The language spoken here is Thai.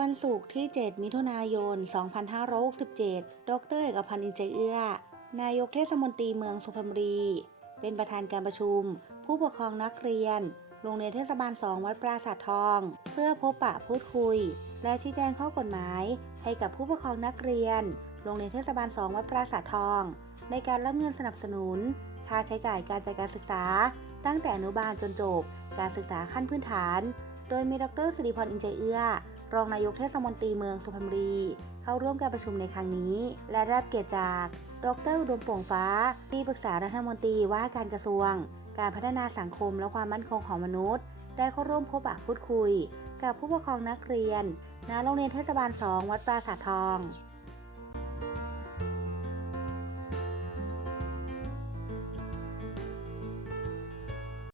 วันศุกร์ที่ 7 มิถุนายน 2567 ดรเอกพันธ์อินใจเอื้อ นายกเทศมนตรีเมืองสุพรรณบุรี เป็นประธานการประชุม ผู้ปกครองนักเรียน โรงเรียนเทศบาล 2 วัดปราสาททอง เพื่อพบปะพูดคุย และชี้แจงข้อกฎหมายให้กับผู้ปกครองนักเรียน โรงเรียนเทศบาล 2 วัดปราสาททอง ในการรับเงินสนับสนุน ค่าใช้จ่ายการจัดการศึกษา ตั้งแต่อนุบาลจนจบ การศึกษาขั้นพื้นฐาน โดยมีดรสิริพรอินใจเอื้อ รองนายกเทศมนตรีเมืองสุพรรณบุรี เข้าร่วมการประชุมในครั้งนี้ และได้รับเกียรติจาก ดรอุดมป่งฟ้า ที่ปรึกษารัฐมนตรีว่าการกระทรวง การพัฒนาสังคมและความมั่นคงของมนุษย์ ได้เข้าร่วมพบปะพูดคุย กับผู้ปกครองนักเรียนณโรงเรียนเทศบาล2วัดปราสาททอง